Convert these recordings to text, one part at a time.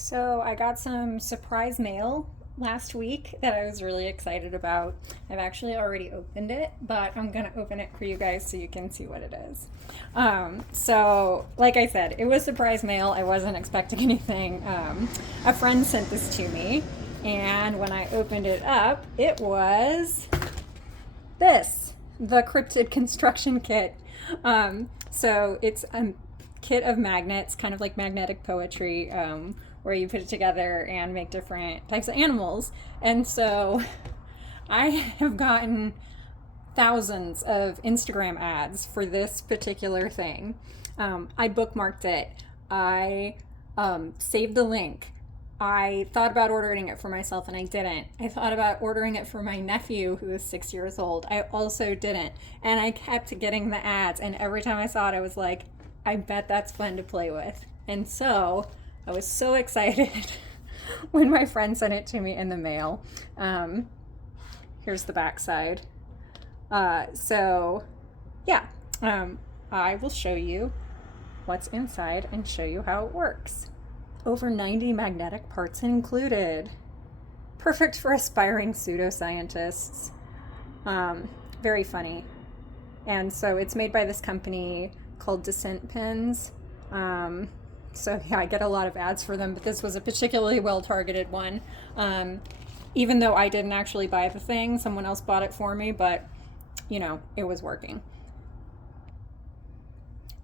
So I got some surprise mail last week that I was really excited about. I've actually already opened it, but I'm gonna open it for you guys so you can see what it is. So like I said, it was surprise mail. I wasn't expecting anything. A friend sent this to me, and when I opened it up, it was this, the Cryptid Construction Kit. So it's a kit of magnets, kind of like magnetic poetry, where you put it together and make different types of animals. And so I have gotten thousands of Instagram ads for this particular thing. I bookmarked it. I saved the link. I thought about ordering it for myself and I didn't. I thought about ordering it for my nephew who is 6 years old. I also didn't. And I kept getting the ads, and every time I saw it, I was like, I bet that's fun to play with. And so I was so excited when my friend sent it to me in the mail. Here's the back side. So yeah, I will show you what's inside and show you how it works. Over 90 magnetic parts included. Perfect for aspiring pseudoscientists. Very funny. And so it's made by this company called Dissent Pins. So yeah, I get a lot of ads for them, but this was a particularly well-targeted one. Even though I didn't actually buy the thing, someone else bought it for me, but you know, it was working.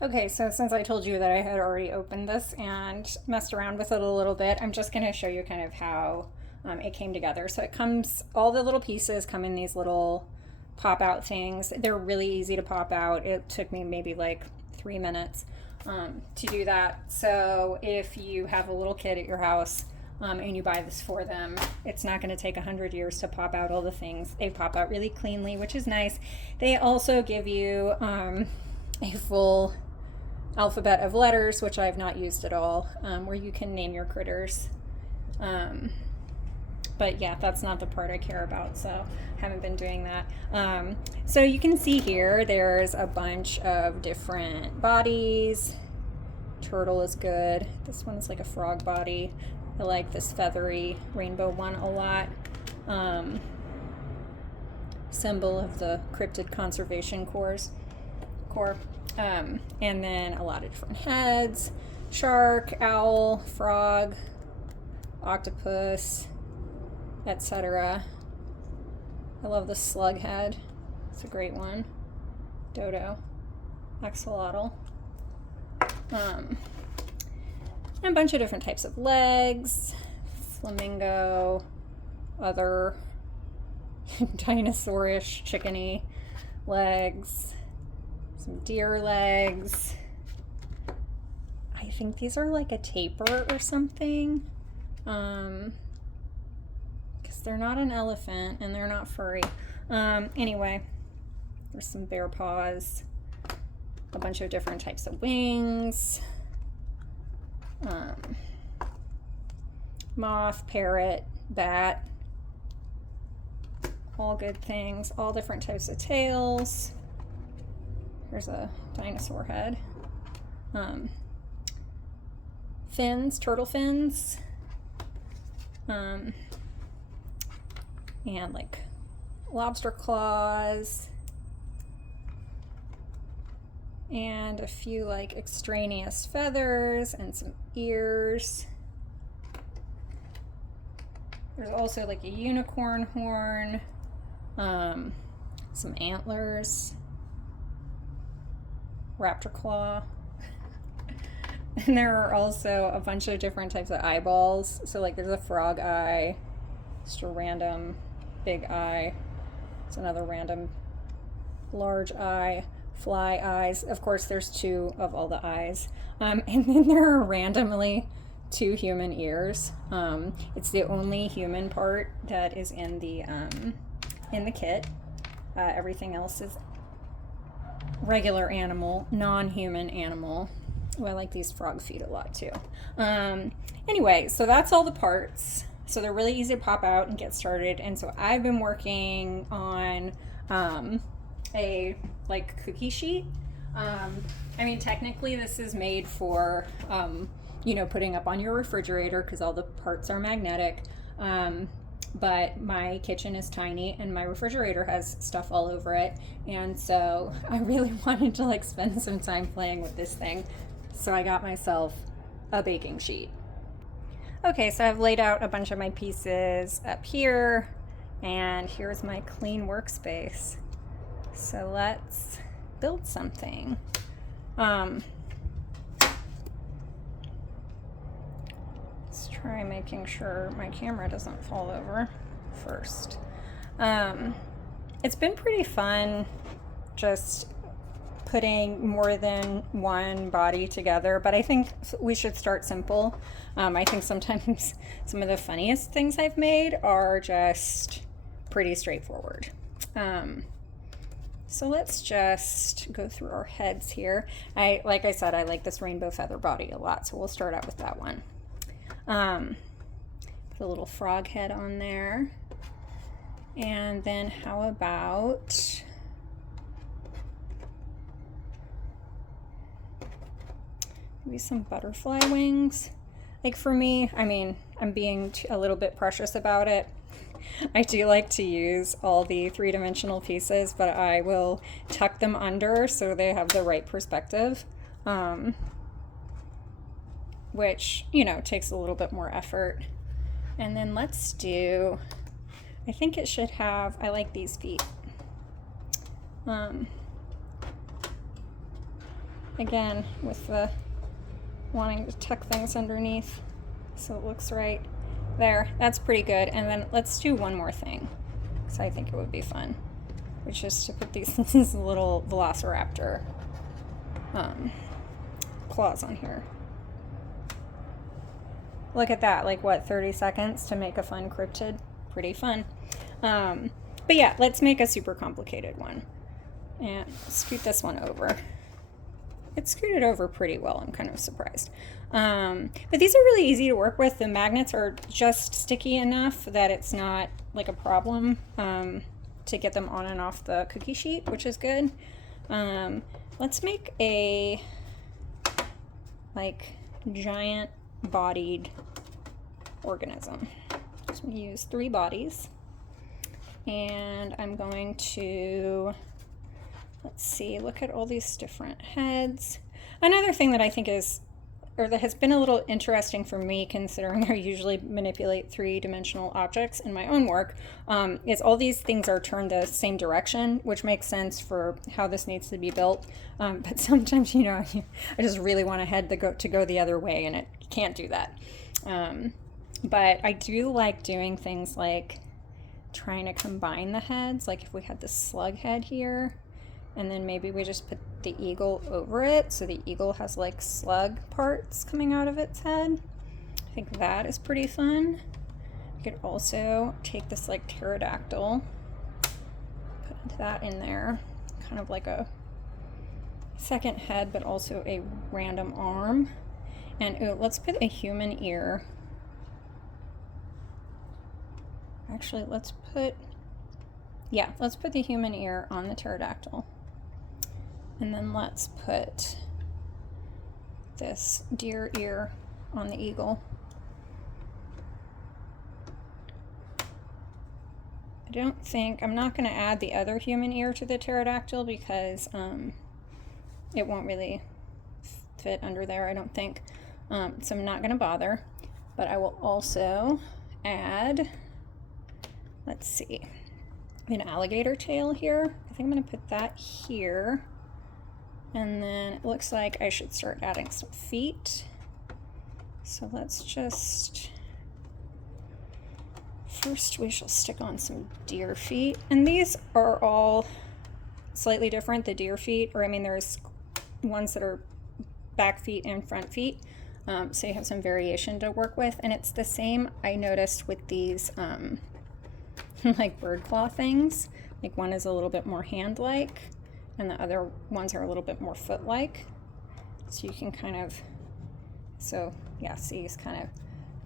Okay, so since I told you that I had already opened this and messed around with it a little bit, I'm just going to show you kind of how it came together. So it comes, all the little pieces come in these little pop out things. They're really easy to pop out. It took me maybe like 3 minutes to do that. So if you have a little kid at your house and you buy this for them, it's not going to take 100 years to pop out all the things. They pop out really cleanly, which is nice. They also give you a full alphabet of letters, which I've not used at all, where you can name your critters. But yeah, that's not the part I care about, so haven't been doing that. So you can see here, there's a bunch of different bodies. Turtle is good. This one's like a frog body. I like this feathery rainbow one a lot. Symbol of the Cryptid Conservation Corps. And then a lot of different heads. Shark, owl, frog, octopus, etc. I love the slug head. It's a great one. Dodo, axolotl. And a bunch of different types of legs. Flamingo, other dinosaurish, chickeny legs. Some deer legs. I think these are like a tapir or something. Because they're not an elephant and they're not furry. Anyway, there's some bear paws, a bunch of different types of wings, moth, parrot, bat, all good things, all different types of tails. Here's a dinosaur head. Fins, turtle fins. And like lobster claws. And a few like extraneous feathers and some ears. There's also like a unicorn horn. Some antlers. Raptor claw. And there are also a bunch of different types of eyeballs. So like there's a frog eye, just a random big eye. It's another random large eye, fly eyes. Of course there's 2 of all the eyes. And then there are randomly 2 human ears. It's the only human part that is in the kit. Everything else is regular animal, non-human animal. Oh, I like these frog feet a lot too. Anyway, so that's all the parts. So they're really easy to pop out and get started. And so I've been working on a like cookie sheet. I mean, technically this is made for you know, putting up on your refrigerator because all the parts are magnetic. But my kitchen is tiny and my refrigerator has stuff all over it. And so I really wanted to like spend some time playing with this thing. So I got myself a baking sheet. Okay, so I've laid out a bunch of my pieces up here, and here's my clean workspace. So let's build something. Let's try making sure my camera doesn't fall over first. It's been pretty fun just putting more than one body together, but I think we should start simple. I think sometimes some of the funniest things I've made are just pretty straightforward. So let's just go through our heads here. Like I said, I like this rainbow feather body a lot, so we'll start out with that one. Put a little frog head on there. And then how about maybe some butterfly wings? Like for me, I mean, I'm being a little bit precious about it. I do like to use all the three-dimensional pieces, but I will tuck them under so they have the right perspective, which, you know, takes a little bit more effort. And then let's do, I think it should have, I like these feet. Again, with the wanting to tuck things underneath so it looks right. There, that's pretty good. And then let's do one more thing, because I think it would be fun, which is to put these little velociraptor claws on here. Look at that, like what, 30 seconds to make a fun cryptid? Pretty fun. But yeah, let's make a super complicated one. And scoot this one over. It scooted over pretty well, I'm kind of surprised. But these are really easy to work with. The magnets are just sticky enough that it's not like a problem to get them on and off the cookie sheet, which is good. Let's make a like giant bodied organism. So I'm going to use 3 bodies, and I'm going to, let's see, look at all these different heads. Another thing that I think is, or that has been a little interesting for me, considering I usually manipulate 3-dimensional objects in my own work, is all these things are turned the same direction, which makes sense for how this needs to be built. But sometimes, you know, I just really want a head to go the other way, and it can't do that. But I do like doing things like trying to combine the heads, like if we had the slug head here, and then maybe we just put the eagle over it, so the eagle has like slug parts coming out of its head. I think that is pretty fun. We could also take this like pterodactyl, put that in there, kind of like a second head, but also a random arm. And ooh, let's put a human ear. Actually, let's put the human ear on the pterodactyl. And then let's put this deer ear on the eagle. I'm not going to add the other human ear to the pterodactyl because it won't really fit under there, I don't think. So I'm not going to bother. But I will also add, let's see, an alligator tail here. I think I'm going to put that here. And then it looks like I should start adding some feet. So let's just, first we shall stick on some deer feet. And these are all slightly different, the deer feet, or I mean there's ones that are back feet and front feet. So you have some variation to work with. And it's the same I noticed with these like bird claw things. Like one is a little bit more hand-like, and the other ones are a little bit more foot-like. So you can kind of, so yeah, see, he's kind of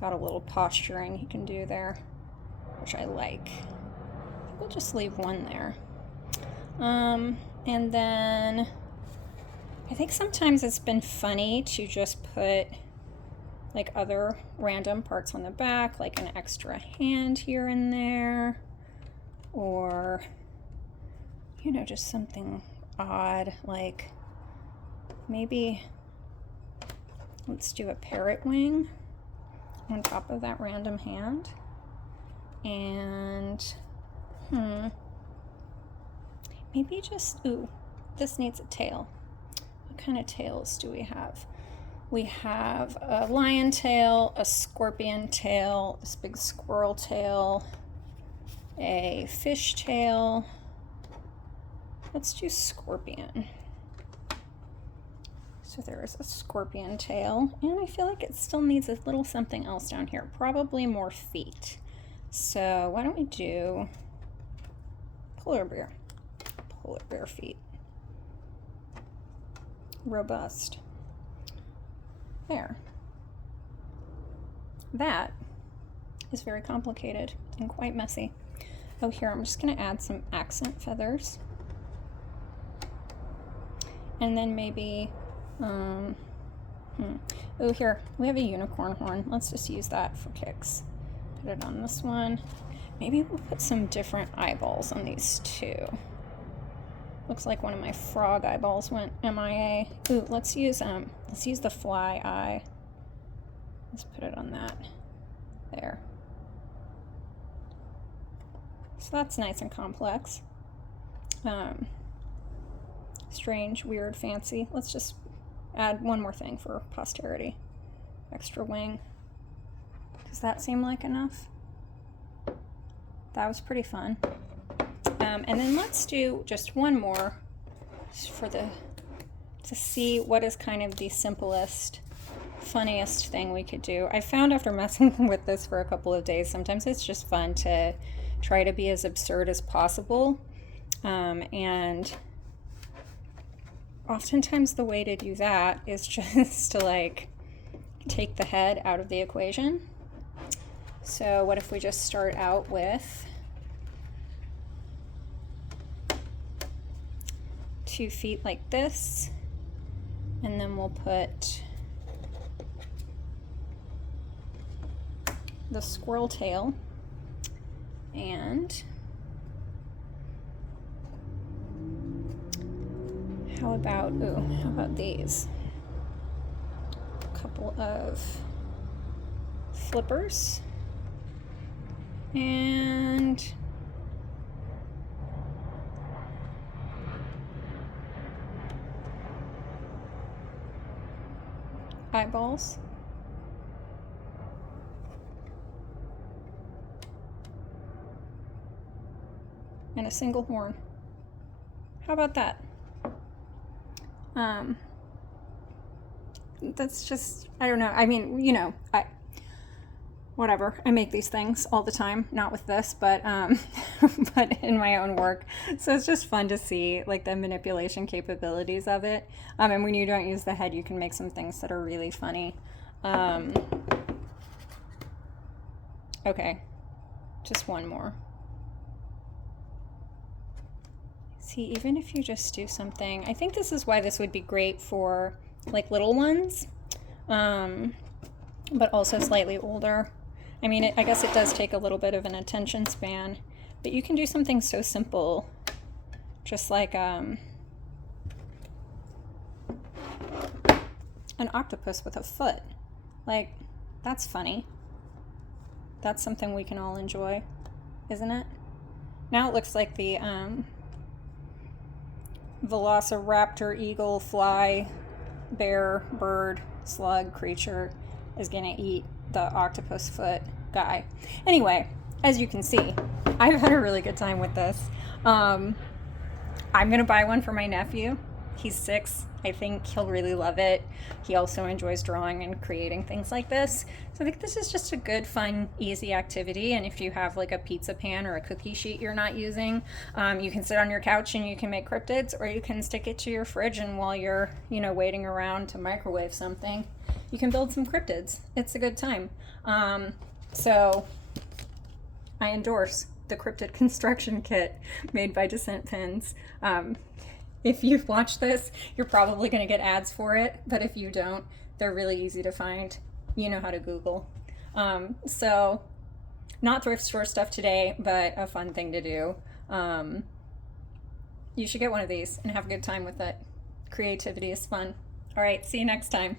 got a little posturing he can do there, which I like. We'll just leave one there. And then I think sometimes it's been funny to just put like other random parts on the back, like an extra hand here and there, or, you know, just something odd, like maybe let's do a parrot wing on top of that random hand. And maybe just, ooh, this needs a tail. What kind of tails do we have? We have a lion tail, a scorpion tail, this big squirrel tail, a fish tail. Let's do scorpion. So there's a scorpion tail, and I feel like it still needs a little something else down here, probably more feet. So why don't we do polar bear feet. Robust. There. That is very complicated and quite messy. Oh, here, I'm just going to add some accent feathers. And then maybe, oh, here, we have a unicorn horn. Let's just use that for kicks. Put it on this one. Maybe we'll put some different eyeballs on these two. Looks like one of my frog eyeballs went MIA. Ooh, let's use the fly eye. Let's put it on that. There. So that's nice and complex. Strange, weird, fancy. Let's just add one more thing for posterity. Extra wing. Does that seem like enough? That was pretty fun. And then let's do just one more to see what is kind of the simplest, funniest thing we could do. I found after messing with this for a couple of days, sometimes it's just fun to try to be as absurd as possible. And oftentimes the way to do that is just to like take the head out of the equation. So what if we just start out with 2 feet like this, and then we'll put the squirrel tail, and how about these? A couple of flippers and eyeballs. And a single horn. How about that? That's just, I don't know. I mean, you know, whatever. I make these things all the time, not with this, but but in my own work. So it's just fun to see like the manipulation capabilities of it. And when you don't use the head, you can make some things that are really funny. Okay, just one more. See, even if you just do something, I think this is why this would be great for like little ones, but also slightly older. I mean, I guess it does take a little bit of an attention span, but you can do something so simple, just like an octopus with a foot. Like, that's funny. That's something we can all enjoy, isn't it? Now it looks like the velociraptor, eagle, fly, bear, bird, slug, creature is gonna eat the octopus foot guy. Anyway, as you can see, I've had a really good time with this. I'm gonna buy one for my nephew. He's 6. I think he'll really love it. He also enjoys drawing and creating things like this. So I think this is just a good, fun, easy activity. And if you have like a pizza pan or a cookie sheet you're not using, you can sit on your couch and you can make cryptids, or you can stick it to your fridge, and while you're, you know, waiting around to microwave something, you can build some cryptids. It's a good time. So I endorse the Cryptid Construction Kit made by Dissent Pins. If you've watched this, you're probably going to get ads for it, but if you don't, they're really easy to find. you know how to Google. So not thrift store stuff today, but a fun thing to do. You should get one of these and have a good time with it. Creativity is fun. All right, see you next time.